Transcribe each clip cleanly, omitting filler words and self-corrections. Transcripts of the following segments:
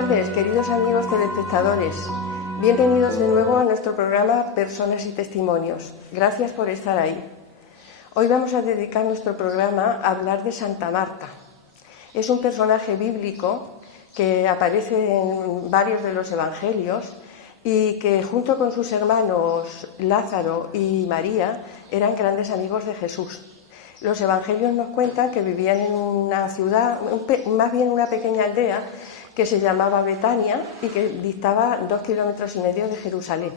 tardes, queridos amigos telespectadores. Bienvenidos de nuevo a nuestro programa Personas y Testimonios. Gracias por estar ahí. Hoy vamos a dedicar nuestro programa a hablar de Santa Marta. Es un personaje bíblico que aparece en varios de los evangelios y que junto con sus hermanos Lázaro y María eran grandes amigos de Jesús. Los evangelios nos cuentan que vivían en una ciudad, más bien una pequeña aldea, que se llamaba Betania y que distaba 2,5 kilómetros de Jerusalén.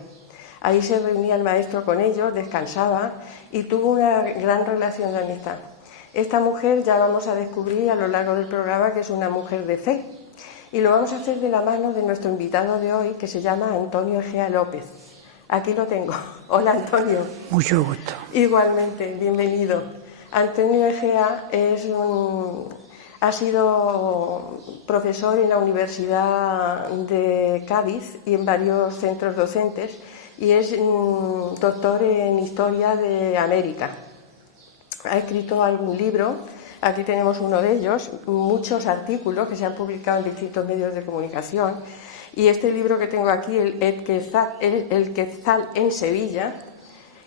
Ahí se reunía el maestro con ellos, descansaba y tuvo una gran relación de amistad. Esta mujer ya vamos a descubrir a lo largo del programa que es una mujer de fe y lo vamos a hacer de la mano de nuestro invitado de hoy, que se llama Antonio Egea López. Aquí lo tengo. Hola, Antonio. Mucho gusto. Igualmente, bienvenido. Antonio Egea ha sido profesor en la Universidad de Cádiz y en varios centros docentes y es doctor en Historia de América. Ha escrito algún libro, aquí tenemos uno de ellos, muchos artículos que se han publicado en distintos medios de comunicación y este libro que tengo aquí, el Quetzal en Sevilla,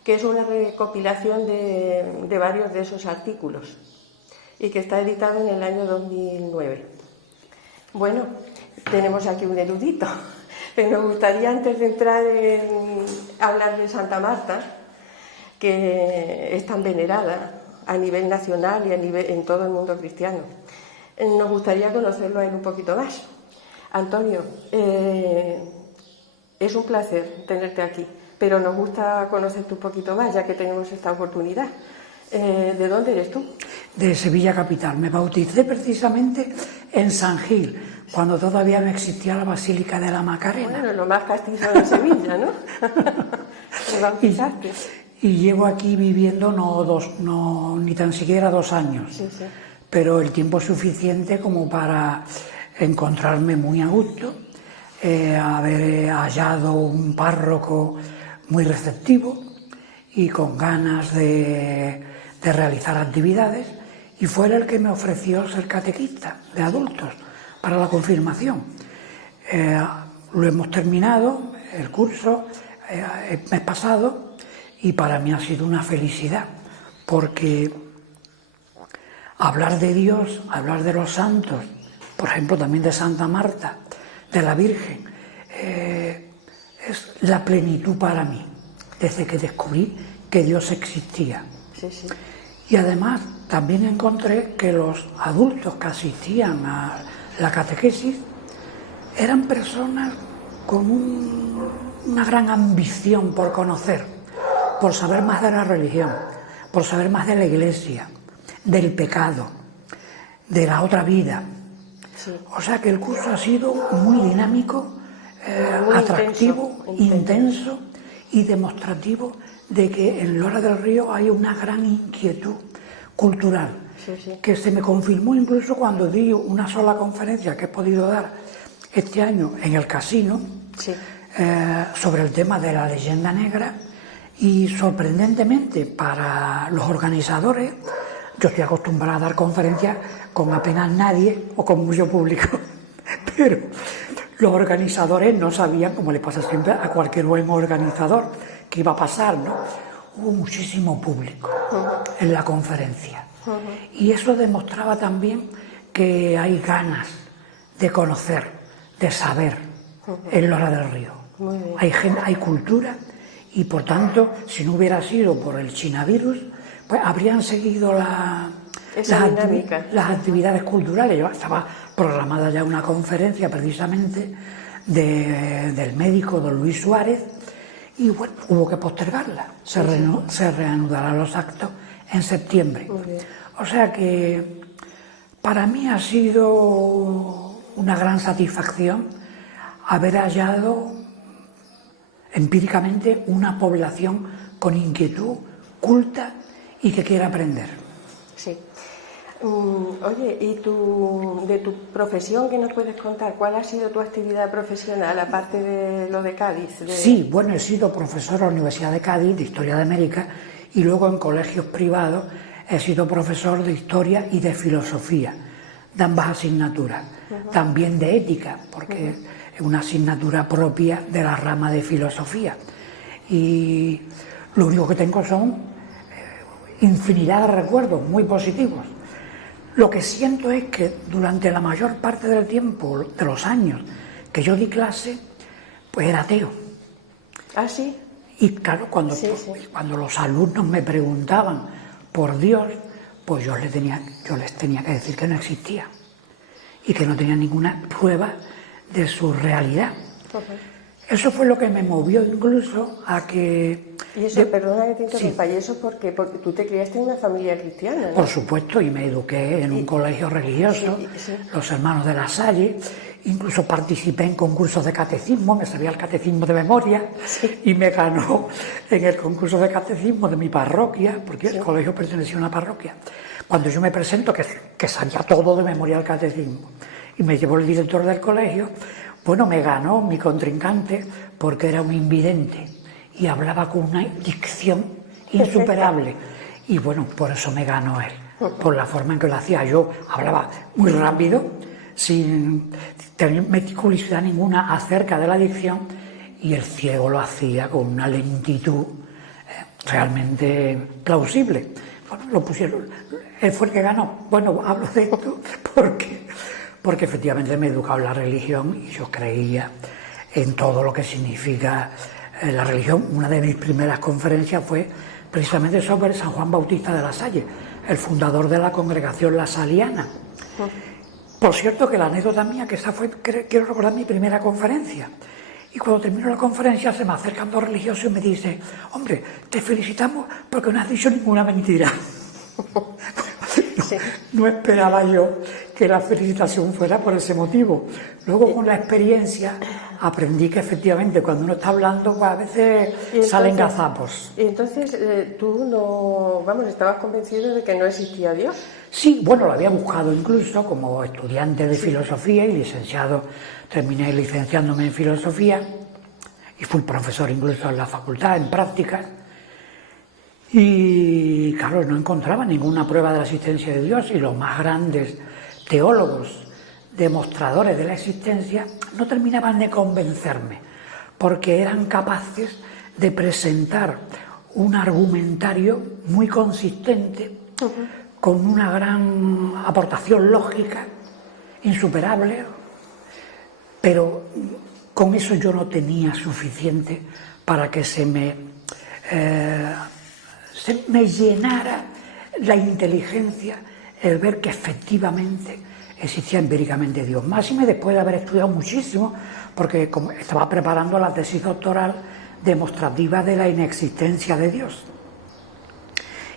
que es una recopilación de varios de esos artículos y que está editado en el año 2009. Bueno, tenemos aquí un erudito, pero me gustaría, antes de entrar en hablar de Santa Marta, que es tan venerada a nivel nacional y en todo el mundo cristiano, nos gustaría conocerlo a él un poquito más. Antonio, es un placer tenerte aquí, pero nos gusta conocerte un poquito más, ya que tenemos esta oportunidad. ¿De dónde eres tú? De Sevilla capital. Me bauticé precisamente en San Gil, cuando todavía no existía la Basílica de la Macarena. Bueno, lo más castizo de Sevilla, ¿no? Te bautizaste. Y llevo aquí viviendo ni tan siquiera 2 años, Sí. pero el tiempo suficiente como para encontrarme muy a gusto, haber hallado un párroco muy receptivo y con ganas de realizar actividades, y fue él el que me ofreció ser catequista de adultos para la confirmación. Lo hemos terminado, el curso, el mes pasado, y para mí ha sido una felicidad, porque hablar de Dios, hablar de los santos, por ejemplo también de Santa Marta, de la Virgen, es la plenitud para mí, desde que descubrí que Dios existía. Sí. Y además también encontré que los adultos que asistían a la catequesis eran personas con una gran ambición por conocer, por saber más de la religión, por saber más de la Iglesia, del pecado, de la otra vida. Sí. O sea que el curso ha sido muy dinámico, muy atractivo, intenso y demostrativo de que en Lora del Río hay una gran inquietud cultural, Sí. que se me confirmó incluso cuando di una sola conferencia que he podido dar este año en el Casino, Sí. sobre el tema de la leyenda negra, y sorprendentemente para los organizadores, yo estoy acostumbrada a dar conferencias con apenas nadie o con mucho público, pero los organizadores no sabían, como le pasa siempre a cualquier buen organizador, qué iba a pasar, ¿no? Hubo muchísimo público en la conferencia. Y eso demostraba también que hay ganas de conocer, de saber en Lora del Río. Hay cultura y, por tanto, si no hubiera sido por el chinavirus, pues habrían seguido las actividades culturales. Yo estaba programada ya una conferencia precisamente del médico don Luis Suárez y bueno, hubo que postergarla. Se reanudarán los actos en septiembre. O sea que para mí ha sido una gran satisfacción haber hallado empíricamente una población con inquietud, culta y que quiere aprender. Sí. Oye, ¿y de tu profesión qué nos puedes contar? ¿Cuál ha sido tu actividad profesional, aparte de lo de Cádiz? Sí, bueno, he sido profesor en la Universidad de Cádiz de Historia de América y luego en colegios privados he sido profesor de Historia y de Filosofía de ambas asignaturas, también de ética, porque es una asignatura propia de la rama de filosofía. Y lo único que tengo son infinidad de recuerdos muy positivos. Lo que siento es que durante la mayor parte del tiempo, de los años que yo di clase, pues era ateo. ¿Ah, sí? Y claro, cuando los alumnos me preguntaban por Dios, pues yo les tenía que decir que no existía y que no tenía ninguna prueba de su realidad. Eso fue lo que me movió incluso a que... Y eso, perdona que te interrumpa, ¿y eso porque tú te criaste en una familia cristiana, ¿no? Por supuesto, y me eduqué en un colegio religioso, los Hermanos de la Salle, incluso participé en concursos de catecismo, me sabía el catecismo de memoria, y me ganó en el concurso de catecismo de mi parroquia, porque el colegio pertenecía a una parroquia. Cuando yo me presento, que sabía todo de memoria el catecismo, y me llevó el director del colegio, bueno, me ganó mi contrincante porque era un invidente y hablaba con una dicción insuperable. Y bueno, por eso me ganó él, por la forma en que lo hacía. Yo hablaba muy rápido, sin tener meticulosidad ninguna acerca de la dicción, y el ciego lo hacía con una lentitud realmente plausible. Bueno, lo pusieron, él fue el que ganó. Bueno, hablo de esto porque efectivamente me he educado en la religión y yo creía en todo lo que significa la religión. Una de mis primeras conferencias fue precisamente sobre San Juan Bautista de la Salle, el fundador de la congregación lasaliana. Por cierto, que la anécdota mía, que esa fue, quiero recordar, mi primera conferencia. Y cuando terminó la conferencia se me acercan dos religiosos y me dicen: hombre, te felicitamos porque no has dicho ninguna mentira. No esperaba yo que la felicitación fuera por ese motivo. Luego, con la experiencia, aprendí que efectivamente cuando uno está hablando, pues a veces salen gazapos. Y entonces, tú no, vamos, estabas convencido de que no existía Dios. Sí, bueno, lo había buscado incluso como estudiante de filosofía y licenciado. Terminé licenciándome en filosofía y fui profesor incluso en la facultad, en prácticas. Y claro, no encontraba ninguna prueba de la existencia de Dios, y los más grandes teólogos, demostradores de la existencia, no terminaban de convencerme, porque eran capaces de presentar un argumentario muy consistente, con una gran aportación lógica, insuperable, pero con eso yo no tenía suficiente para que se me llenara la inteligencia el ver que efectivamente existía empíricamente Dios. Máxime después de haber estudiado muchísimo, porque como estaba preparando la tesis doctoral demostrativa de la inexistencia de Dios.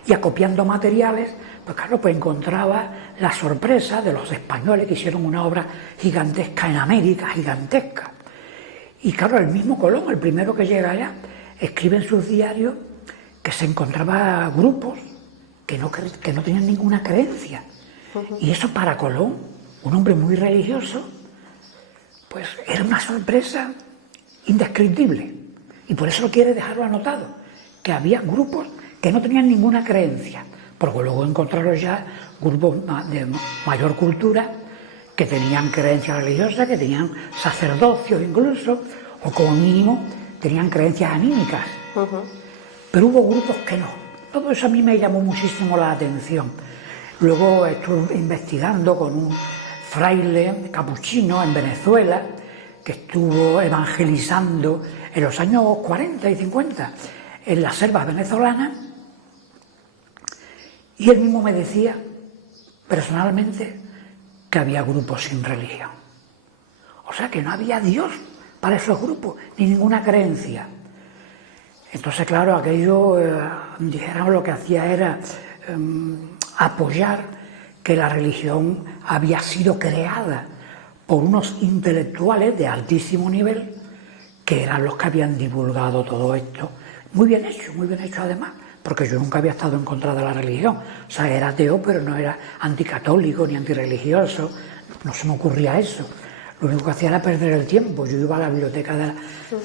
Y acopiando materiales, pues claro, pues encontraba la sorpresa de los españoles que hicieron una obra gigantesca en América, gigantesca. Y claro, el mismo Colón, el primero que llega allá, escribe en sus diarios que se encontraba grupos que no tenían ninguna creencia. Y eso para Colón, un hombre muy religioso, pues era una sorpresa indescriptible. Y por eso quiere dejarlo anotado, que había grupos que no tenían ninguna creencia, porque luego encontraron ya grupos de mayor cultura que tenían creencias religiosas, que tenían sacerdocios incluso, o como mínimo tenían creencias anímicas. Pero hubo grupos que no. Todo eso a mí me llamó muchísimo la atención. Luego estuve investigando con un fraile capuchino en Venezuela, que estuvo evangelizando en los años 40 y 50 en las selvas venezolanas, y él mismo me decía personalmente que había grupos sin religión. O sea que no había Dios para esos grupos, ni ninguna creencia. Entonces, claro, aquello, dijéramos, lo que hacía era apoyar que la religión había sido creada por unos intelectuales de altísimo nivel, que eran los que habían divulgado todo esto. Muy bien hecho además, porque yo nunca había estado en contra de la religión. O sea, era ateo, pero no era anticatólico ni antirreligioso, no se me ocurría eso. Lo único que hacía era perder el tiempo. Yo iba a la biblioteca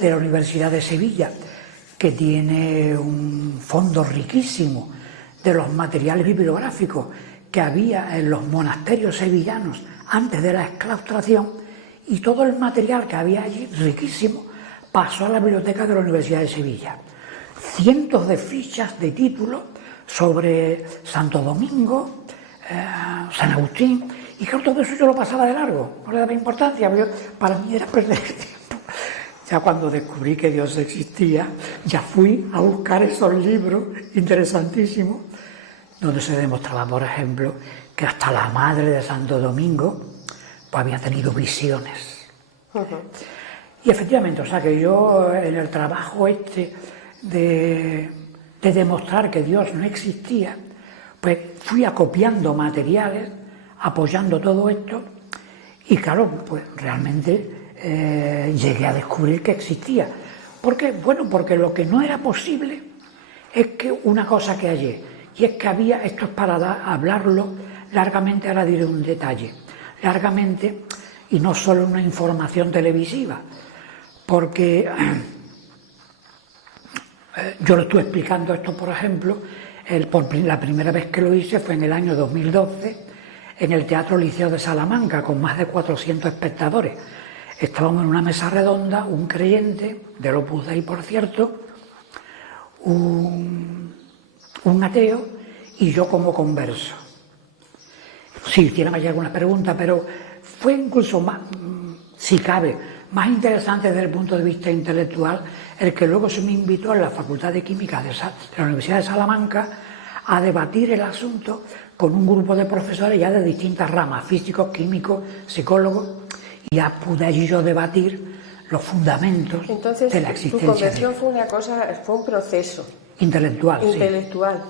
de la Universidad de Sevilla, que tiene un fondo riquísimo de los materiales bibliográficos que había en los monasterios sevillanos antes de la exclaustración, y todo el material que había allí, riquísimo, pasó a la biblioteca de la Universidad de Sevilla. Cientos de fichas de títulos sobre Santo Domingo, San Agustín, y claro, todo eso yo lo pasaba de largo, no le daba importancia, para mí era perder el tiempo. Ya cuando descubrí que Dios existía, ya fui a buscar esos libros interesantísimos, donde se demostraba, por ejemplo, que hasta la madre de Santo Domingo pues, había tenido visiones. Y efectivamente, o sea que yo en el trabajo de demostrar que Dios no existía, pues fui acopiando materiales, apoyando todo esto, y claro, pues realmente llegué a descubrir que existía. ¿Por qué? Bueno, porque lo que no era posible es que una cosa que hallé, y es que había, esto es para hablarlo largamente, ahora diré un detalle, largamente, y no solo una información televisiva, porque yo lo estuve explicando esto, por ejemplo, la primera vez que lo hice fue en el año 2012, en el Teatro Liceo de Salamanca, con más de 400 espectadores. Estábamos en una mesa redonda, un creyente, del Opus Dei, por cierto, un ateo y yo como converso. Sí, tienen allí algunas preguntas, pero fue incluso más, si cabe, más interesante desde el punto de vista intelectual, el que luego se me invitó a la Facultad de Química de la Universidad de Salamanca a debatir el asunto con un grupo de profesores ya de distintas ramas, físicos, químicos, psicólogos, y ya pude allí yo debatir los fundamentos de la existencia. Tu conversión fue un proceso intelectual,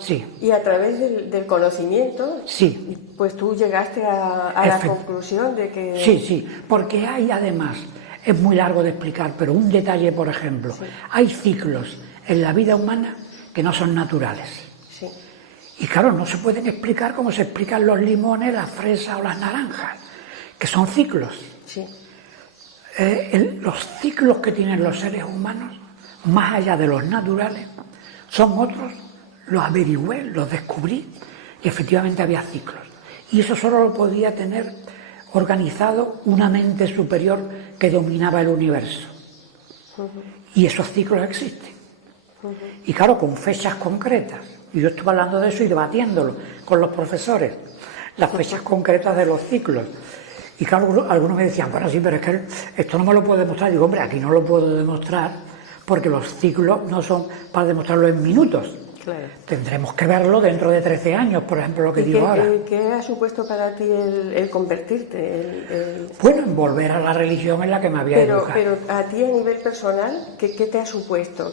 sí. Y a través del conocimiento, sí, pues tú llegaste a la conclusión de que... Sí, porque hay además, es muy largo de explicar, pero un detalle, por ejemplo, hay ciclos en la vida humana que no son naturales. Sí. Y claro, no se pueden explicar como se explican los limones, las fresas o las naranjas, que son ciclos. Sí. Los ciclos que tienen los seres humanos, más allá de los naturales, son otros, los averigüé, los descubrí, y efectivamente había ciclos. Y eso solo lo podía tener organizado una mente superior que dominaba el universo. Y esos ciclos existen. Y claro, con fechas concretas. Y yo estuve hablando de eso y debatiéndolo con los profesores, las fechas concretas de los ciclos. Y claro, algunos me decían, bueno, sí, pero es que esto no me lo puedo demostrar. Digo, hombre, aquí no lo puedo demostrar porque los ciclos no son para demostrarlo en minutos. Claro. Tendremos que verlo dentro de 13 años, por ejemplo, lo que digo ahora. ¿Qué ha supuesto para ti el convertirte? Bueno, en volver a la religión en la que me había educado. Pero a ti a nivel personal, ¿qué te ha supuesto?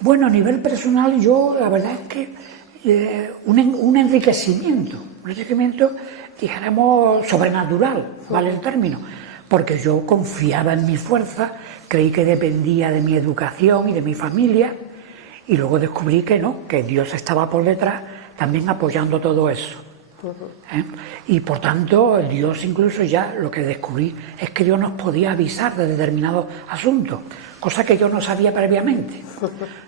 Bueno, a nivel personal yo, la verdad es que un enriquecimiento, dijéramos, sobrenatural, ¿vale el término? Porque yo confiaba en mi fuerza, creí que dependía de mi educación y de mi familia, y luego descubrí que no, que Dios estaba por detrás también apoyando todo eso. Y por tanto, Dios incluso ya lo que descubrí es que Dios nos podía avisar de determinados asuntos, cosa que yo no sabía previamente.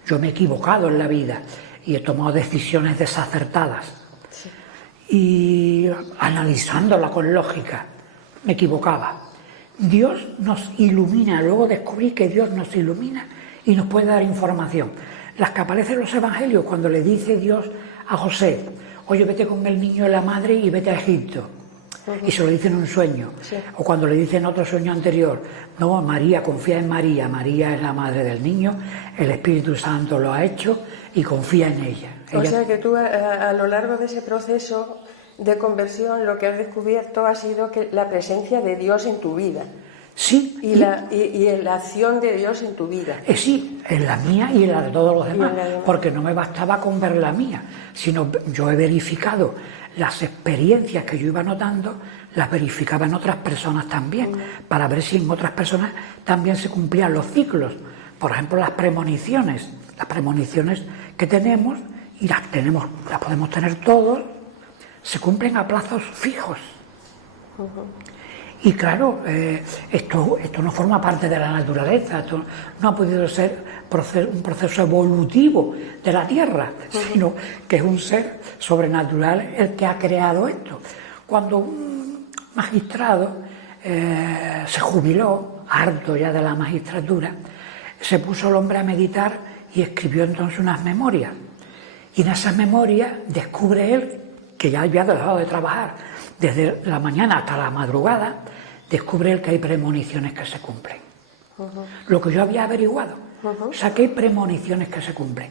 Yo me he equivocado en la vida y he tomado decisiones desacertadas. Y analizándola con lógica, me equivocaba. Dios nos ilumina, luego descubrí que Dios nos ilumina y nos puede dar información. Las que aparecen en los evangelios, cuando le dice Dios a José, oye, vete con el niño y la madre y vete a Egipto. Y se lo dice en un sueño. Sí. O cuando le dice en otro sueño anterior, no, María, confía en María, María es la madre del niño, el Espíritu Santo lo ha hecho y confía en ella. O sea que tú a lo largo de ese proceso de conversión lo que has descubierto ha sido que la presencia de Dios en tu vida. Sí. Y la acción de Dios en tu vida. Sí, en la mía y en la de todos los demás, porque no me bastaba con ver la mía, sino yo he verificado las experiencias que yo iba notando, las verificaba en otras personas también, para ver si en otras personas también se cumplían los ciclos. Por ejemplo, las premoniciones que tenemos, y las podemos tener todos, se cumplen a plazos fijos. Y claro, esto no forma parte de la naturaleza, esto no ha podido ser un proceso evolutivo de la Tierra, sino que es un ser sobrenatural el que ha creado esto. Cuando un magistrado se jubiló, harto ya de la magistratura, se puso el hombre a meditar y escribió entonces unas memorias. Y en esas memorias descubre él, que ya había dejado de trabajar desde la mañana hasta la madrugada, descubre él que hay premoniciones que se cumplen. Lo que yo había averiguado. O sea, que hay premoniciones que se cumplen.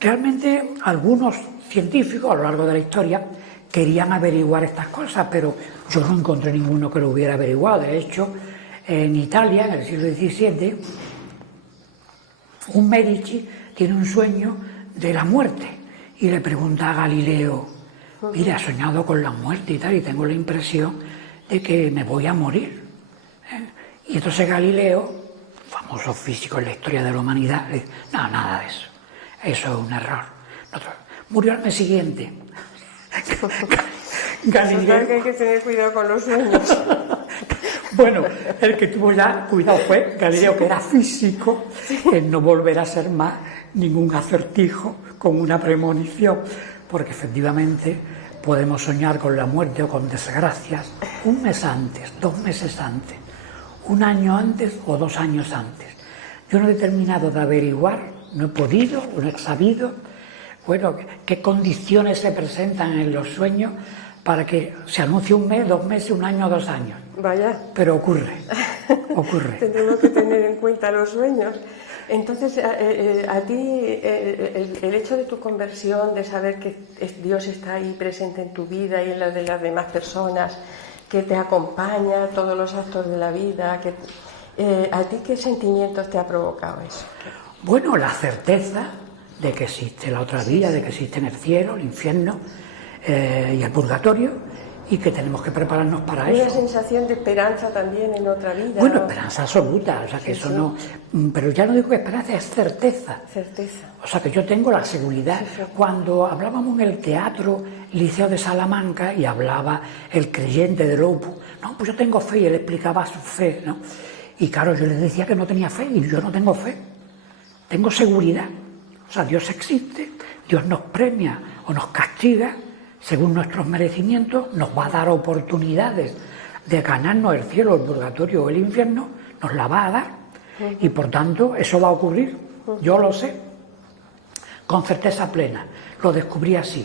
Realmente algunos científicos a lo largo de la historia querían averiguar estas cosas, pero yo no encontré ninguno que lo hubiera averiguado. De hecho, en Italia, en el siglo XVII, un Medici tiene un sueño de la muerte y le pregunta a Galileo: mira, he soñado con la muerte y tal, y tengo la impresión de que me voy a morir. Y entonces Galileo, famoso físico en la historia de la humanidad, le dice: no, nada de eso, eso es un error. Murió al mes siguiente. Galileo... que hay que tener cuidado con los sueños. Bueno, el que tuvo ya cuidado fue Galileo, que era físico, en no volver a ser más ningún acertijo con una premonición, porque efectivamente podemos soñar con la muerte o con desgracias un mes antes, 2 meses antes, un año antes o 2 años antes. Yo no he terminado de averiguar, no he podido, no he sabido, bueno, qué condiciones se presentan en los sueños para que se anuncie un mes, 2 meses, 1 año o 2 años. Vaya. Pero ocurre. Tendremos que tener en cuenta los sueños. Entonces, a ti, el hecho de tu conversión, de saber que Dios está ahí presente en tu vida y en la de las demás personas, que te acompaña todos los actos de la vida, ¿a ti qué sentimientos te ha provocado eso? Bueno, la certeza de que existe la otra vida, de que existe el cielo, el infierno y el purgatorio, y que tenemos que prepararnos para eso. Una sensación de esperanza también en otra vida. Bueno, esperanza absoluta, o sea que eso no... Pero ya no digo que esperanza, es certeza. Certeza. O sea que yo tengo la seguridad. Cuando hablábamos en el teatro Liceo de Salamanca y hablaba el creyente del Opus, no, pues yo tengo fe, y él explicaba su fe, ¿no? Y claro, yo les decía que no tenía fe, y yo no tengo fe, tengo seguridad. O sea, Dios existe, Dios nos premia o nos castiga según nuestros merecimientos, nos va a dar oportunidades de ganarnos el cielo, el purgatorio o el infierno, nos la va a dar. Y por tanto, eso va a ocurrir. Yo lo sé, con certeza plena. Lo descubrí así.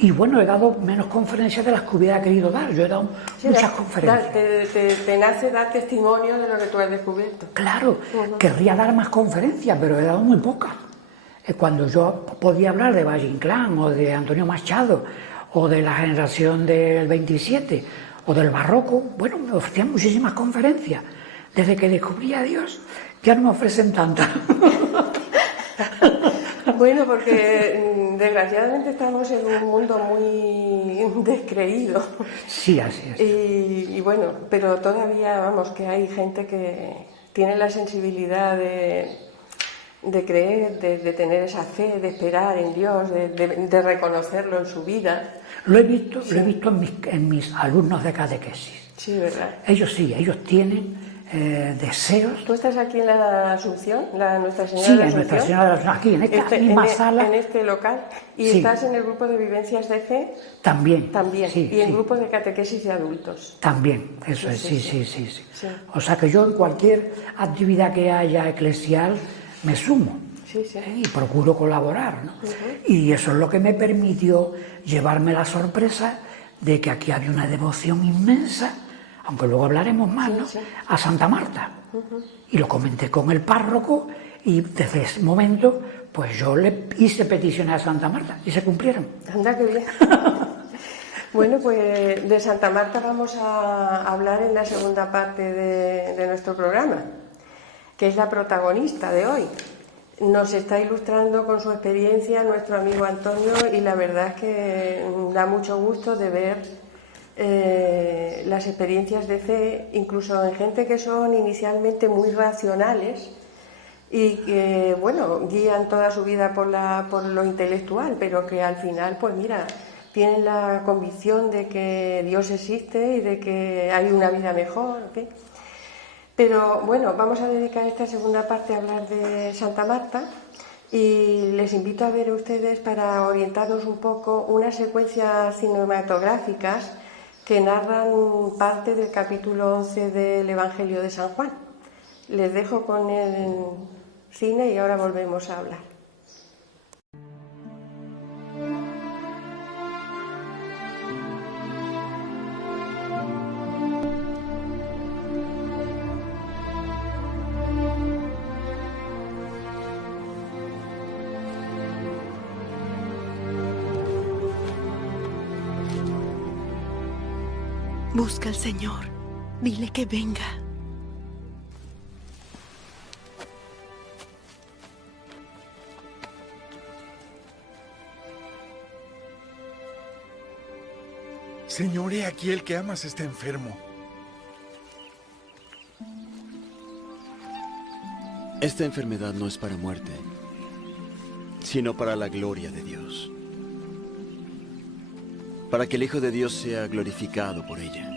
Y bueno, he dado menos conferencias de las que hubiera querido dar. Yo he dado muchas conferencias. Te nace dar testimonio de lo que tú has descubierto. Claro, querría dar más conferencias, pero he dado muy pocas. Cuando yo podía hablar de Valle Inclán o de Antonio Machado, o de la generación del 27, o del barroco, bueno, me ofrecían muchísimas conferencias. Desde que descubrí a Dios, ya no me ofrecen tantas. Bueno, porque desgraciadamente estamos en un mundo muy descreído. Sí, así es. Y bueno, pero todavía, vamos, que hay gente que tiene la sensibilidad de creer, de tener esa fe, de esperar en Dios, de reconocerlo en su vida. Lo he visto en mis alumnos de catequesis. Sí, ¿verdad? Ellos sí, ellos tienen deseos. ¿Tú estás aquí en la Asunción, Nuestra Señora sí, de la Asunción? en Nuestra Señora de la Asunción, aquí en esta misma sala. En este local. ¿Y sí. Estás en el grupo de vivencias de fe? También. Sí, y en sí. grupos de catequesis de adultos. También, eso es, sí. O sea que yo en cualquier actividad que haya eclesial me sumo. Sí. Y procuro colaborar, ¿no? Y eso es lo que me permitió llevarme la sorpresa de que aquí había una devoción inmensa, aunque luego hablaremos más, ¿no? A Santa Marta. Y lo comenté con el párroco y desde ese momento pues yo le hice peticiones a Santa Marta y se cumplieron. Anda, qué bien. Bueno, pues de Santa Marta vamos a hablar en la segunda parte de nuestro programa, que es la protagonista de hoy. Nos está ilustrando con su experiencia nuestro amigo Antonio y la verdad es que da mucho gusto de ver las experiencias de fe, incluso en gente que son inicialmente muy racionales y que, bueno, guían toda su vida por lo intelectual, pero que al final, pues mira, tienen la convicción de que Dios existe y de que hay una vida mejor, en fin. Pero bueno, vamos a dedicar esta segunda parte a hablar de Santa Marta y les invito a ver ustedes, para orientarnos un poco, unas secuencias cinematográficas que narran parte del capítulo 11 del Evangelio de San Juan. Les dejo con el cine y ahora volvemos a hablar. Busca al Señor. Dile que venga. Señor, he aquí el que amas está enfermo. Esta enfermedad no es para muerte, sino para la gloria de Dios, para que el Hijo de Dios sea glorificado por ella.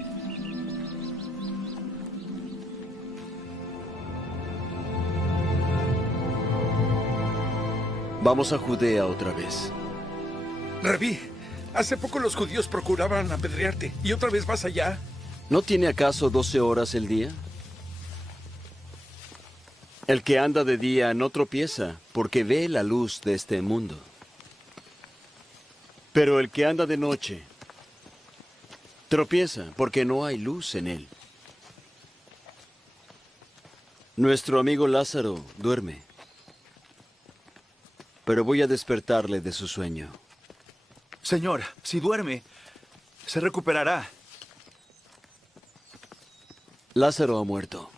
Vamos a Judea otra vez. Rabí, hace poco los judíos procuraban apedrearte y otra vez vas allá. ¿No tiene acaso 12 horas el día? El que anda de día no tropieza, porque ve la luz de este mundo. Pero el que anda de noche tropieza, porque no hay luz en él. Nuestro amigo Lázaro duerme, pero voy a despertarle de su sueño. Señor, si duerme, se recuperará. Lázaro ha muerto.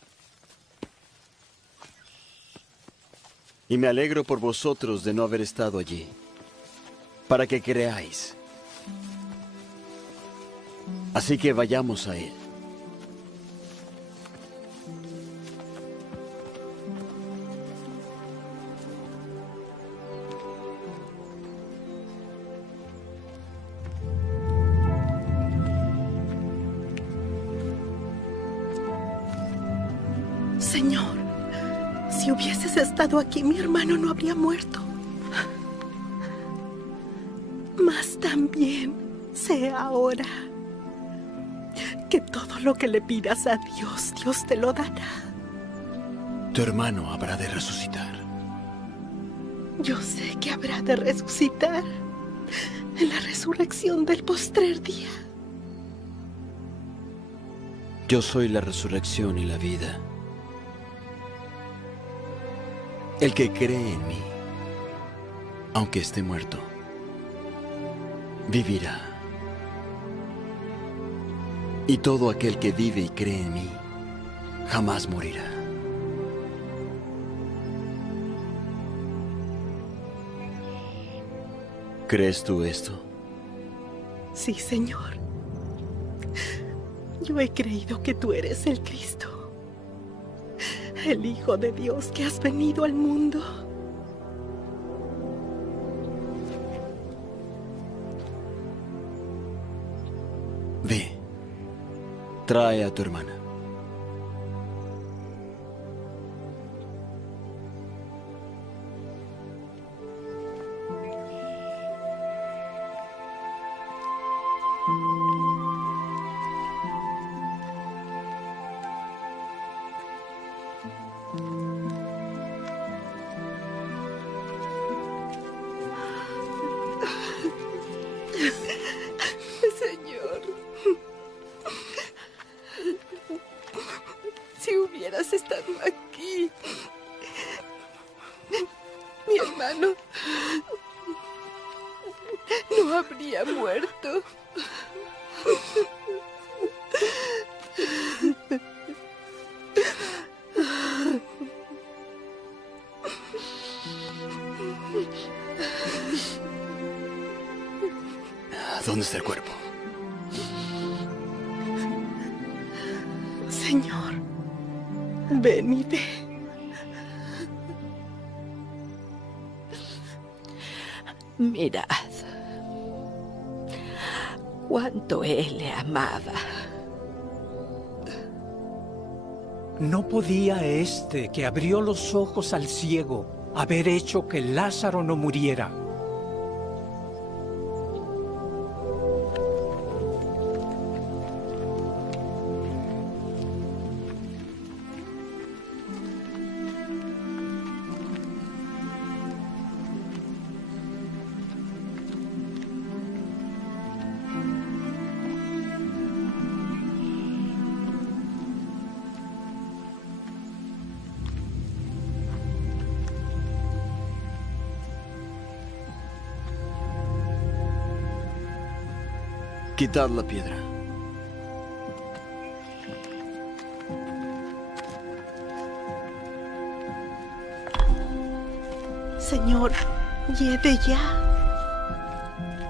Y me alegro por vosotros de no haber estado allí, para que creáis. Así que vayamos a él. Señor, si hubieses estado aquí, mi hermano no habría muerto. Mas también sé ahora que todo lo que le pidas a Dios, Dios te lo dará. Tu hermano habrá de resucitar. Yo sé que habrá de resucitar en la resurrección del postrer día. Yo soy la resurrección y la vida. El que cree en mí, aunque esté muerto, vivirá. Y todo aquel que vive y cree en mí, jamás morirá. ¿Crees tú esto? Sí, Señor. Yo he creído que tú eres el Cristo, el Hijo de Dios que has venido al mundo. Ve, trae a tu hermana. Señor, si hubieras estado aquí, mi hermano no habría muerto. ¿Dónde está el cuerpo? Señor, ven y ve. Mirad, cuánto él le amaba. ¿No podía este que abrió los ojos al ciego haber hecho que Lázaro no muriera? Quitad la piedra. Señor, lleve ya,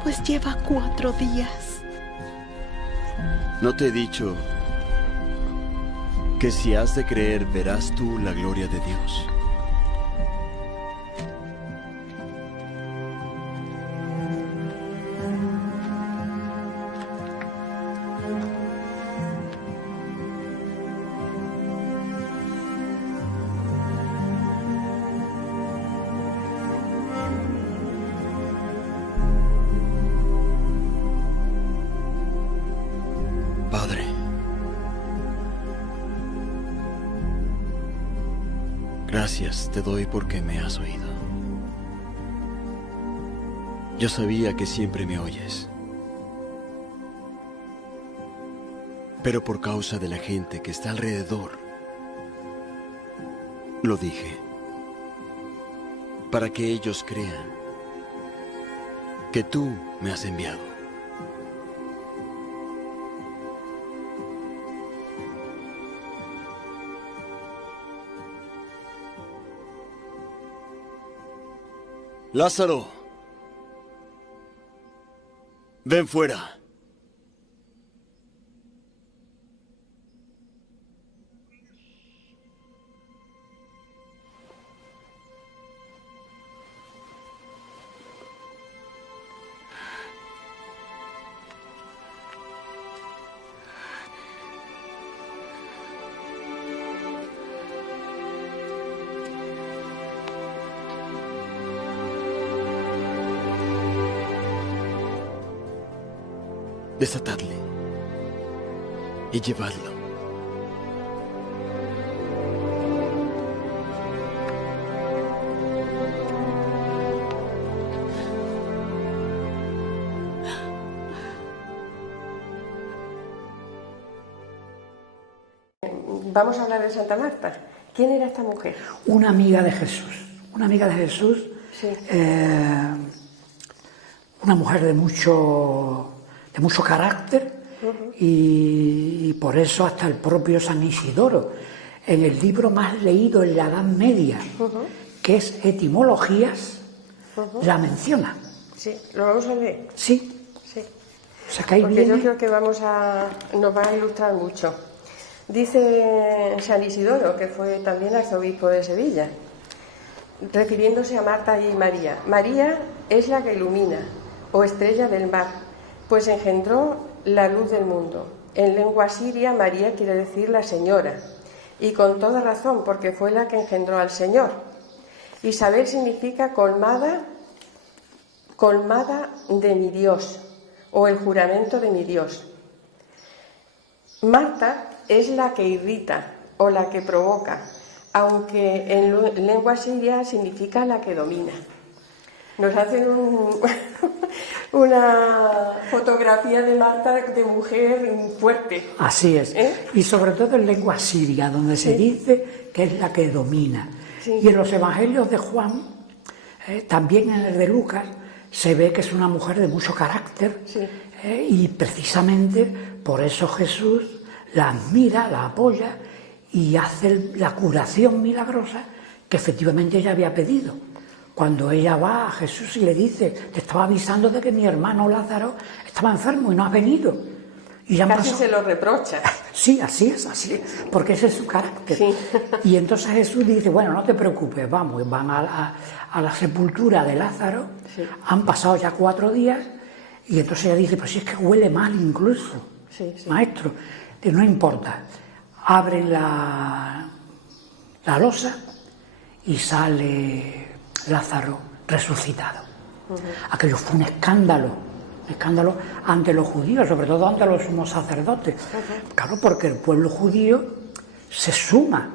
pues lleva 4 días. ¿No te he dicho que si has de creer verás tú la gloria de Dios? Padre, gracias te doy porque me has oído. Yo sabía que siempre me oyes, pero por causa de la gente que está alrededor, lo dije, para que ellos crean que tú me has enviado. Lázaro, ven fuera. Desatadle y llevadlo. Vamos a hablar de Santa Marta. ¿Quién era esta mujer? Una amiga de Jesús. Una amiga de Jesús. Sí. Una mujer de mucho carácter, y por eso hasta el propio San Isidoro, en el libro más leído en la Edad Media, que es Etimologías, la menciona. Sí, ¿lo vamos a leer? Sí. Sí. O sea, que ahí Porque viene... yo creo que nos va a ilustrar mucho. Dice San Isidoro, que fue también arzobispo de Sevilla, refiriéndose a Marta y María. María es la que ilumina, o estrella del mar, pues engendró la luz del mundo. En lengua siria, María quiere decir la señora, y con toda razón, porque fue la que engendró al Señor. Isabel significa colmada de mi Dios, o el juramento de mi Dios. Marta es la que irrita, o la que provoca, aunque en lengua siria significa la que domina. Nos hacen una fotografía de Marta de mujer fuerte. Así es. Y sobre todo en lengua siria, donde se dice que es la que domina. Sí. Y en los evangelios de Juan, también en el de Lucas, se ve que es una mujer de mucho carácter. Sí. Y precisamente por eso Jesús la admira, la apoya y hace la curación milagrosa que efectivamente ella había pedido. Cuando ella va a Jesús y le dice, te estaba avisando de que mi hermano Lázaro estaba enfermo y no ha venido. Y ya casi se lo reprocha. Sí, así es, porque ese es su carácter. Sí. Y entonces Jesús dice, bueno, no te preocupes, van a la sepultura de Lázaro, sí. Han pasado ya 4 días Y entonces ella dice, pues si es que huele mal incluso, Sí, sí. maestro. No importa, abren la losa y sale Lázaro resucitado. Aquello fue un escándalo ante los judíos, sobre todo ante los sumos sacerdotes. Claro, porque el pueblo judío se suma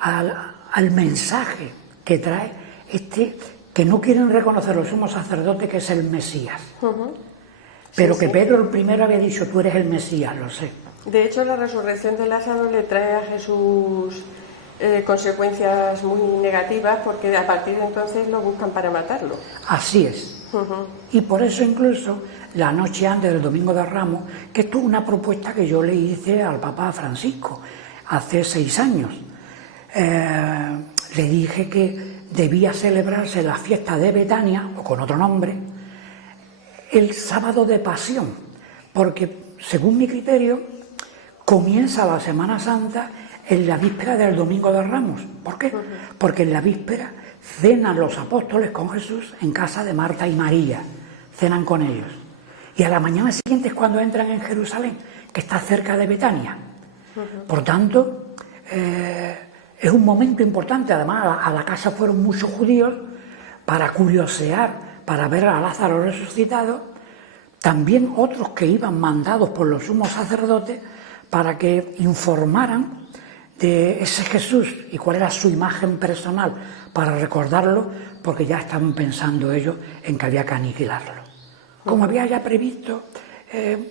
al mensaje que trae que no quieren reconocer los sumos sacerdotes que es el Mesías. Pero que Pedro el primero había dicho, tú eres el Mesías, lo sé. De hecho, la resurrección de Lázaro le trae a Jesús consecuencias muy negativas, porque a partir de entonces lo buscan para matarlo. Así es. Y por eso incluso la noche antes del Domingo de Ramos, que esto es una propuesta que yo le hice al Papa Francisco hace 6 años. Le dije que debía celebrarse la fiesta de Betania, o con otro nombre, el sábado de Pasión, porque según mi criterio comienza la Semana Santa en la víspera del Domingo de Ramos. ¿Por qué? Porque en la víspera cenan los apóstoles con Jesús en casa de Marta y María, cenan con ellos. Y a la mañana siguiente es cuando entran en Jerusalén, que está cerca de Betania. Por tanto, es un momento importante. Además, a la casa fueron muchos judíos para curiosear, para ver a Lázaro resucitado, también otros que iban mandados por los sumos sacerdotes para que informaran de ese Jesús y cuál era su imagen personal, para recordarlo, porque ya estaban pensando ellos en que había que aniquilarlo. Como había ya previsto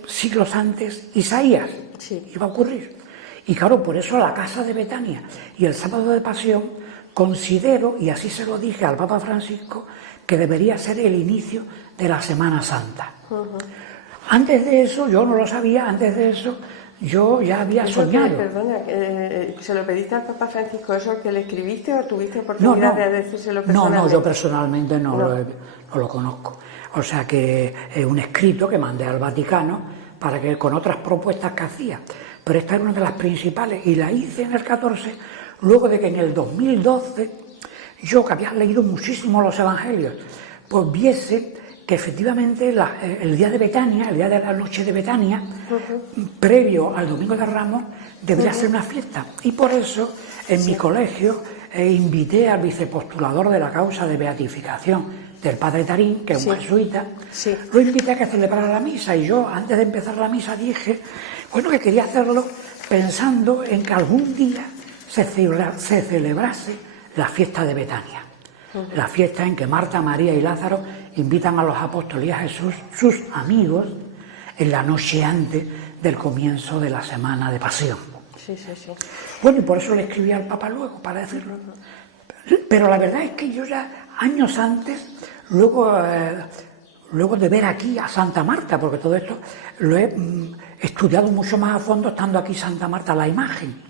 siglos antes Isaías, iba a ocurrir. Y claro, por eso la casa de Betania y el sábado de Pasión considero, y así se lo dije al Papa Francisco, que debería ser el inicio de la Semana Santa. Antes de eso, yo no lo sabía, antes de eso yo ya había soñado. Perdona, ¿se lo pediste al Papa Francisco eso que le escribiste o tuviste oportunidad de decírselo personalmente? No, yo personalmente no lo conozco. O sea que es un escrito que mandé al Vaticano para que con otras propuestas que hacía. Pero esta era una de las principales y la hice en el 14, luego de que en el 2012, yo que había leído muchísimo los Evangelios, pues viese que efectivamente el día de Betania, el día de la noche de Betania, previo al Domingo de Ramos, debería ser una fiesta. Y por eso, en mi colegio, invité al vicepostulador de la causa de beatificación del padre Tarín, que es un jesuita, lo invité a que celebrara la misa. Y yo, antes de empezar la misa, dije, bueno, que quería hacerlo pensando en que algún día se celebrase la fiesta de Betania. La fiesta en que Marta, María y Lázaro invitan a los apóstoles y a Jesús, sus amigos, en la noche antes del comienzo de la Semana de Pasión. Bueno, y por eso le escribí al Papa luego, para decirlo. Pero la verdad es que yo ya, años antes, luego de ver aquí a Santa Marta, porque todo esto lo he estudiado mucho más a fondo estando aquí Santa Marta, la imagen,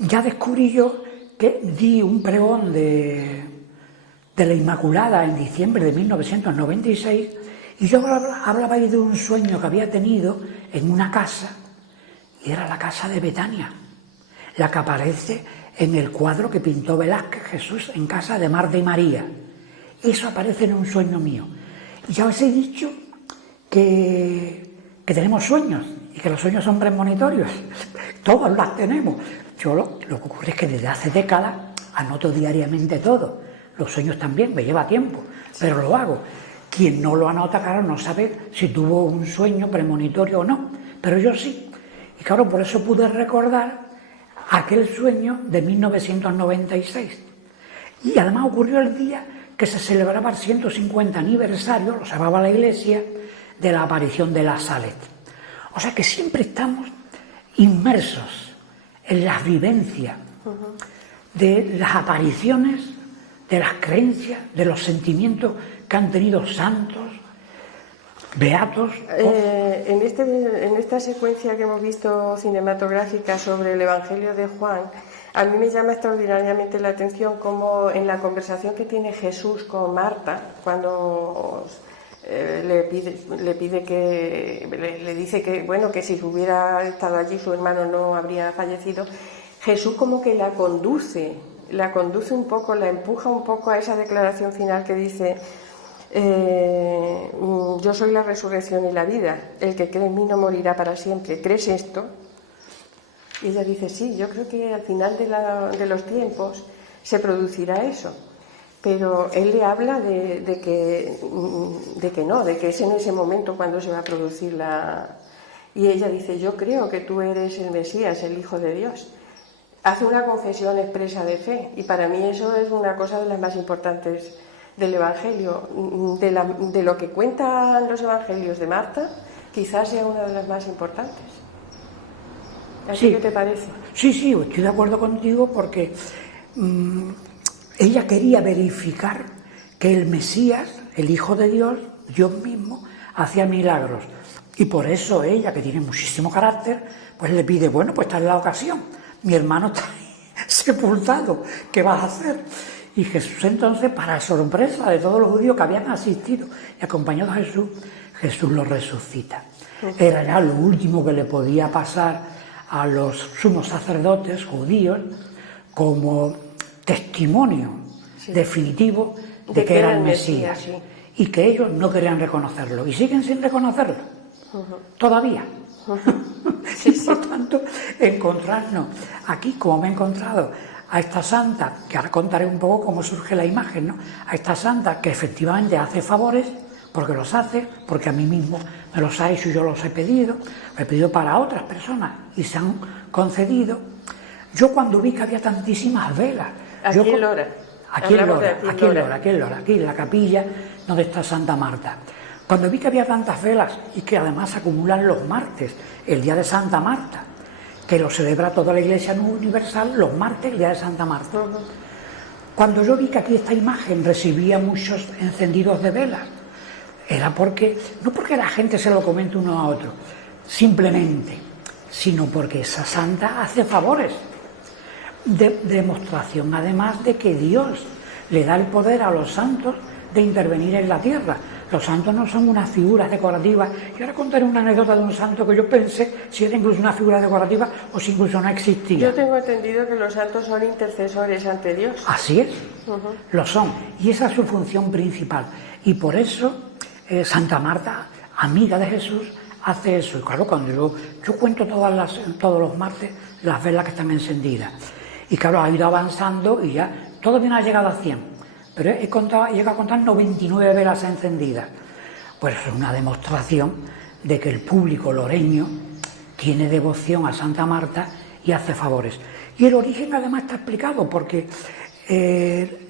ya descubrí yo que di un pregón de la Inmaculada en diciembre de 1996 y yo hablaba ahí de un sueño que había tenido en una casa, y era la casa de Betania, la que aparece en el cuadro que pintó Velázquez, Jesús en casa de Marta y María. Eso aparece en un sueño mío. Y ya os he dicho que tenemos sueños y que los sueños son premonitorios. Todos los tenemos. Yo lo que ocurre es que desde hace décadas anoto diariamente todo. Los sueños también, me lleva tiempo, pero lo hago. Quien no lo anota, claro, no sabe si tuvo un sueño premonitorio o no, pero yo sí. Y claro, por eso pude recordar aquel sueño de 1996. Y además ocurrió el día que se celebraba el 150 aniversario, lo celebraba la Iglesia, de la aparición de la Salet. O sea que siempre estamos inmersos en la vivencia de las apariciones, de las creencias, de los sentimientos que han tenido santos, beatos. En esta secuencia que hemos visto cinematográfica sobre el Evangelio de Juan, a mí me llama extraordinariamente la atención cómo en la conversación que tiene Jesús con Marta, cuando le dice que, bueno, que si hubiera estado allí su hermano no habría fallecido, Jesús como que la conduce un poco, la empuja un poco a esa declaración final que dice, yo soy la resurrección y la vida, el que cree en mí no morirá para siempre. ¿Crees esto? Y ella dice, sí, yo creo que al final de los tiempos se producirá eso. Pero él le habla de que no, de que es en ese momento cuando se va a producir la... Y ella dice, yo creo que tú eres el Mesías, el Hijo de Dios. Hace una confesión expresa de fe, y para mí eso es una cosa de las más importantes del Evangelio. De lo que cuentan los Evangelios de Marta, quizás sea una de las más importantes. ¿Así qué te parece? Sí, estoy de acuerdo contigo porque ella quería verificar que el Mesías, el Hijo de Dios, Dios mismo, hacía milagros. Y por eso ella, que tiene muchísimo carácter, pues le pide, bueno, pues esta es la ocasión. Mi hermano está sepultado, ¿qué vas a hacer? Y Jesús entonces, para sorpresa de todos los judíos que habían asistido y acompañado a Jesús, Jesús lo resucita. Era ya lo último que le podía pasar a los sumos sacerdotes judíos como testimonio definitivo de que era el Mesías, y que ellos no querían reconocerlo y siguen sin reconocerlo todavía. Y por tanto, encontrarnos aquí, como me he encontrado a esta santa, que ahora contaré un poco cómo surge la imagen, ¿no? A esta santa que efectivamente hace favores, porque los hace, porque a mí mismo me los ha hecho y yo los he pedido para otras personas y se han concedido. Yo cuando vi que había tantísimas velas... Aquí en Lora. Aquí en la capilla donde está Santa Marta. Cuando vi que había tantas velas y que además se acumulan los martes, el día de Santa Marta, que lo celebra toda la Iglesia universal los martes, el día de Santa Marta. Cuando yo vi que aquí esta imagen recibía muchos encendidos de velas, era porque, no porque la gente se lo comente uno a otro, simplemente, sino porque esa santa hace favores. De demostración además de que Dios le da el poder a los santos de intervenir en la tierra. Los santos no son unas figuras decorativas. Y ahora contaré una anécdota de un santo que yo pensé si era incluso una figura decorativa o si incluso no existía. Yo tengo entendido que los santos son intercesores ante Dios. Así es, lo son. Y esa es su función principal. Y por eso Santa Marta, amiga de Jesús, hace eso. Y claro, cuando yo cuento todos los martes las velas que están encendidas. Y claro, ha ido avanzando y ya todavía no ha llegado a 100. Pero he llegado a contar 99 velas encendidas. Pues es una demostración de que el público loreño tiene devoción a Santa Marta y hace favores. Y el origen además está explicado porque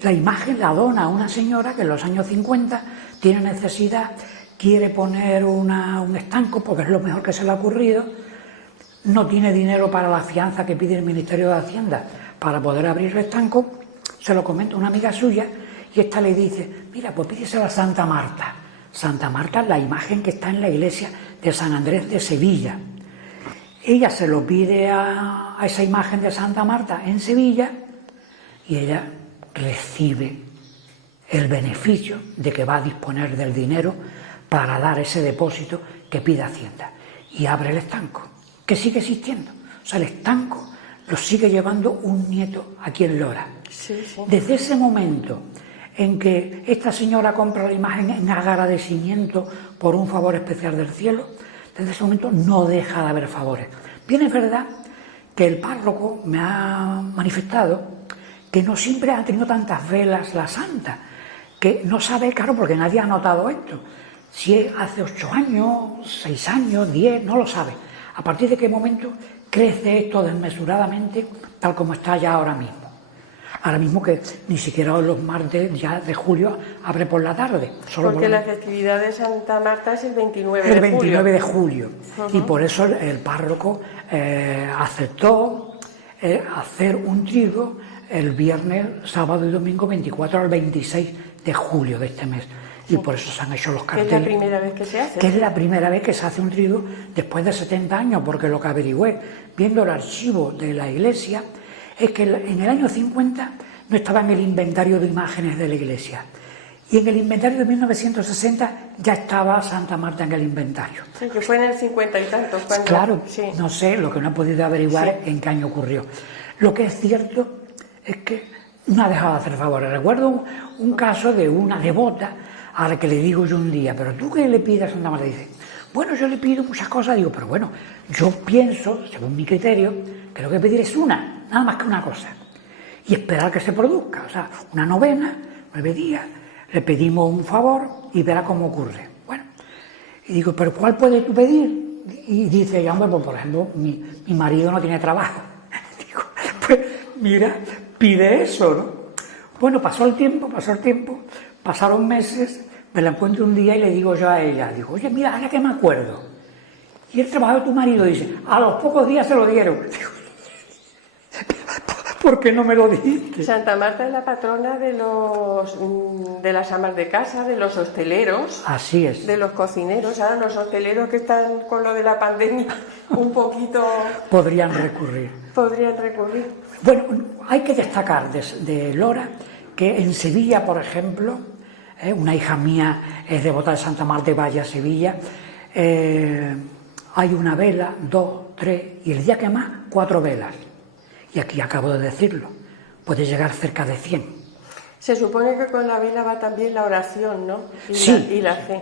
la imagen la dona a una señora que en los años 50 tiene necesidad, quiere poner un estanco porque es lo mejor que se le ha ocurrido, no tiene dinero para la fianza que pide el Ministerio de Hacienda para poder abrir el estanco, se lo comenta una amiga suya y esta le dice, mira, pues pídeselo a Santa Marta. Santa Marta es la imagen que está en la iglesia de San Andrés de Sevilla. Ella se lo pide a esa imagen de Santa Marta en Sevilla y ella recibe el beneficio de que va a disponer del dinero para dar ese depósito que pide Hacienda. Y abre el estanco, que sigue existiendo. O sea, el estanco lo sigue llevando un nieto aquí en Lora. Sí. Desde ese momento en que esta señora compra la imagen en agradecimiento por un favor especial del cielo, desde ese momento no deja de haber favores. Bien, es verdad que el párroco me ha manifestado que no siempre ha tenido tantas velas la santa, que no sabe, claro, porque nadie ha notado esto, si hace 8 años, 6 años, 10, no lo sabe. ¿A partir de qué momento crece esto desmesuradamente tal como está ya ahora mismo? Ahora mismo que ni siquiera los martes ya de julio abre por la tarde. Porque la festividad de Santa Marta es el 29 de julio. El 29 de julio. Y por eso el párroco aceptó hacer un trigo el viernes, sábado y domingo 24 al 26 de julio de este mes. Y por eso se han hecho los carteles. Es la primera vez que se hace. Que es la primera vez que se hace un trigo después de 70 años, porque lo que averigüé viendo el archivo de la iglesia es que en el año 50 no estaba en el inventario de imágenes de la iglesia. Y en el inventario de 1960 ya estaba Santa Marta en el inventario. Sí, que fue en el 50 y tantos. Claro, sí. No sé, lo que no he podido averiguar en qué año ocurrió. Lo que es cierto es que no ha dejado de hacer favores. Recuerdo un caso de una devota a la que le digo yo un día, pero tú qué le pides a Santa Marta, dice, bueno, yo le pido muchas cosas, digo, pero bueno, yo pienso, según mi criterio, que lo que pedir es una, nada más que una cosa, y esperar que se produzca, o sea, una novena, 9 días, le pedimos un favor y verá cómo ocurre. Bueno, y digo, pero ¿cuál puedes tú pedir? Y dice, ya, hombre, pues, por ejemplo, mi marido no tiene trabajo. Digo, pues mira, pide eso, ¿no? Bueno, pasó el tiempo, pasaron meses, me la encuentro un día y le digo yo a ella, digo, oye, mira, ahora que me acuerdo, y el trabajo de tu marido, dice, a los pocos días se lo dieron. Digo, ¿por qué no me lo dijiste? Santa Marta es la patrona de las amas de casa, de los hosteleros. Así es. De los cocineros. Ahora los hosteleros que están con lo de la pandemia un poquito... Podrían recurrir. Bueno, hay que destacar de Lora que en Sevilla, por ejemplo, una hija mía es devota de Santa Marta y vaya a Sevilla, hay una vela, 2, 3 y el día que más, 4 velas. Y aquí acabo de decirlo, puede llegar cerca de 100. Se supone que con la vela va también la oración, ¿no? Y la fe.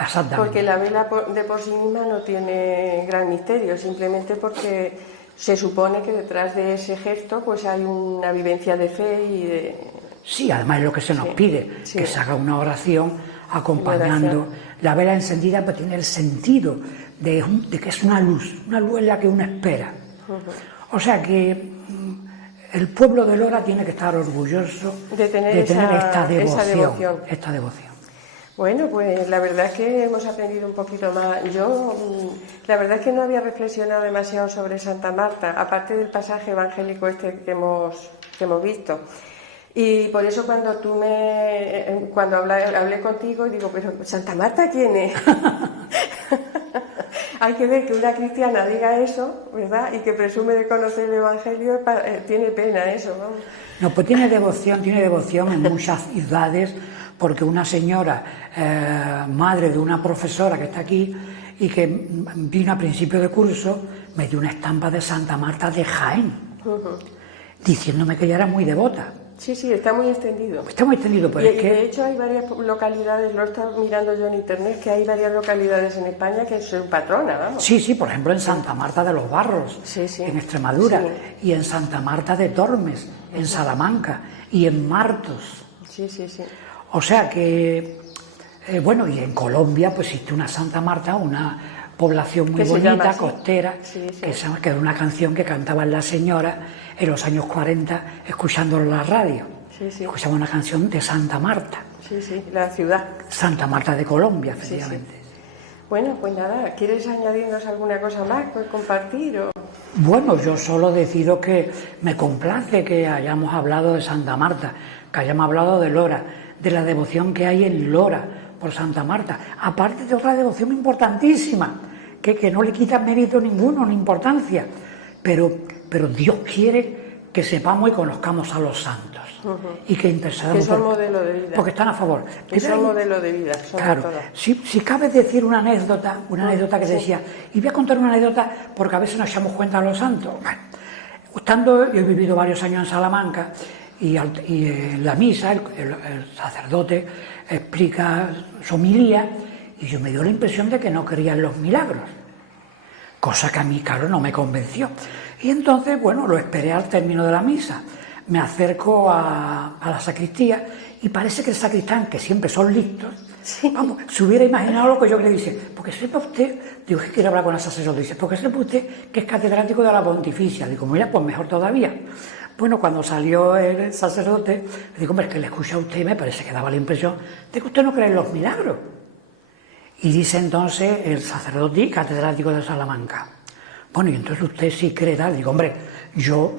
Exactamente. Porque la vela de por sí misma no tiene gran misterio, simplemente porque se supone que detrás de ese gesto pues hay una vivencia de fe y de... Sí, además es lo que se nos pide, que se haga una oración acompañando. La vela encendida pues tiene el sentido de que es una luz en la que uno espera. O sea que el pueblo de Lora tiene que estar orgulloso de tener esta devoción. Bueno, pues la verdad es que hemos aprendido un poquito más. Yo, la verdad es que no había reflexionado demasiado sobre Santa Marta, aparte del pasaje evangélico este que hemos visto. Y por eso cuando hablé contigo, digo, pero ¿Santa Marta quién es? Hay que ver que una cristiana diga eso, ¿verdad? Y que presume de conocer el Evangelio, tiene pena eso, vamos. No, pues tiene devoción en muchas ciudades, porque una señora, madre de una profesora que está aquí y que vino a principio de curso, me dio una estampa de Santa Marta de Jaén, diciéndome que ella era muy devota. Sí, está muy extendido. Está muy extendido, pero es que... De hecho hay varias localidades, lo he estado mirando yo en internet, que hay varias localidades en España que son patronas, vamos. Sí, por ejemplo en Santa Marta de los Barros, en Extremadura, y en Santa Marta de Tormes, en Salamanca, y en Martos. Sí. O sea que, bueno, y en Colombia pues existe una Santa Marta, una población muy bonita, costera, que era una canción que cantaban las señoras en los años 40, escuchándolo en la radio. Escuchaba una canción de Santa Marta. La ciudad. Santa Marta de Colombia, efectivamente. Bueno, pues nada, ¿quieres añadirnos alguna cosa más para compartir? Bueno, yo solo decido que me complace que hayamos hablado de Santa Marta, que hayamos hablado de Lora, de la devoción que hay en Lora por Santa Marta, aparte de otra devoción importantísima, que no le quita mérito ninguno, ni importancia, pero Dios quiere que sepamos y conozcamos a los santos y que intercedamos. Que son modelo de vida. Porque están a favor. Que son modelo de vida. Claro, si cabe decir una anécdota que decía, y voy a contar una anécdota porque a veces nos echamos cuenta de los santos. Bueno, yo he vivido varios años en Salamanca y en la misa el sacerdote explica su homilía y yo me dio la impresión de que no creía en los milagros, cosa que a mí, claro, no me convenció. Y entonces, bueno, lo esperé al término de la misa. Me acerco a la sacristía y parece que el sacristán, que siempre son listos, vamos, se hubiera imaginado lo que yo le dije, porque sepa usted, digo, que quiero hablar con el sacerdote, dice, porque sepa usted que es catedrático de la Pontificia. Digo, mira, pues mejor todavía. Bueno, cuando salió el sacerdote, le digo, hombre, es que le escuché a usted y me parece que daba la impresión de que usted no cree en los milagros. Y dice entonces el sacerdote catedrático de Salamanca, bueno, y entonces usted sí cree tal. Digo, hombre, yo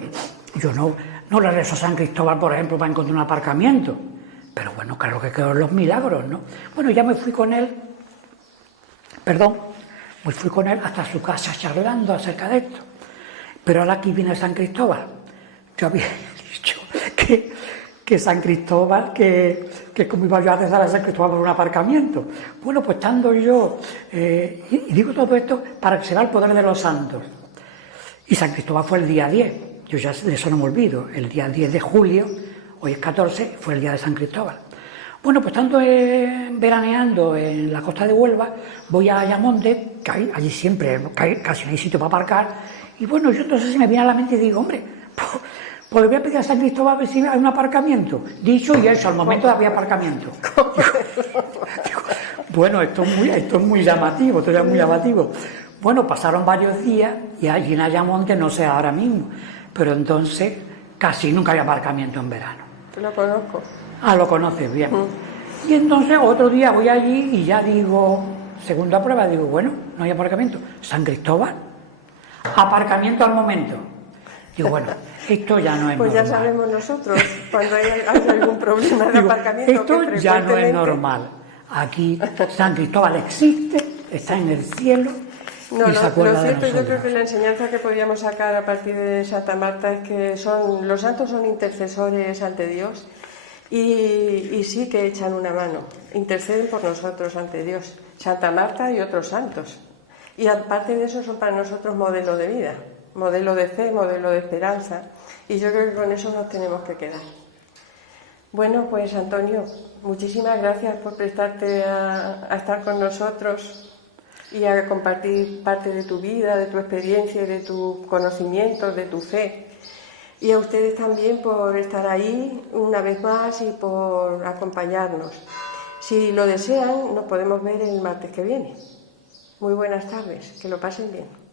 no le rezo a San Cristóbal, por ejemplo, para encontrar un aparcamiento. Pero bueno, claro que creo en los milagros, ¿no? Bueno, ya me fui con él hasta su casa charlando acerca de esto. Pero ahora aquí viene San Cristóbal. Yo había dicho que San Cristóbal, que como iba yo a rezar a San Cristóbal por un aparcamiento. Bueno, pues estando yo, y digo todo esto para que se vea el poder de los santos. Y San Cristóbal fue el día 10, yo ya de eso no me olvido, el día 10 de julio, hoy es 14, fue el día de San Cristóbal. Bueno, pues tanto veraneando en la costa de Huelva, voy a Ayamonte, que allí siempre casi no hay sitio para aparcar, y bueno, yo entonces se me viene a la mente y digo, hombre, pues le voy a pedir a San Cristóbal a ver si hay un aparcamiento. Dicho y eso, al momento había aparcamiento. Digo, bueno, esto es muy llamativo, esto ya es muy llamativo. Bueno, pasaron varios días y allí en Ayamonte, no sé ahora mismo, pero entonces casi nunca hay aparcamiento en verano. Lo conozco. Ah, lo conoces bien. Y entonces otro día voy allí y ya digo, segunda prueba, digo, bueno, no hay aparcamiento. San Cristóbal, aparcamiento al momento. Digo, bueno, esto ya no es pues normal. Ya sabemos nosotros, cuando hay algún problema de aparcamiento. Esto ya no es normal. Aquí San Cristóbal existe, está en el cielo. No, y se acuerda lo de cierto, yo nosotros. creo que la enseñanza que podríamos sacar a partir de Santa Marta es que los santos son intercesores ante Dios y sí que echan una mano, interceden por nosotros ante Dios, Santa Marta y otros santos. Y aparte de eso son para nosotros modelo de vida, modelo de fe, modelo de esperanza, y yo creo que con eso nos tenemos que quedar. Bueno, pues Antonio, muchísimas gracias por prestarte a estar con nosotros y a compartir parte de tu vida, de tu experiencia, de tus conocimientos, de tu fe. Y a ustedes también por estar ahí una vez más y por acompañarnos. Si lo desean, nos podemos ver el martes que viene. Muy buenas tardes, que lo pasen bien.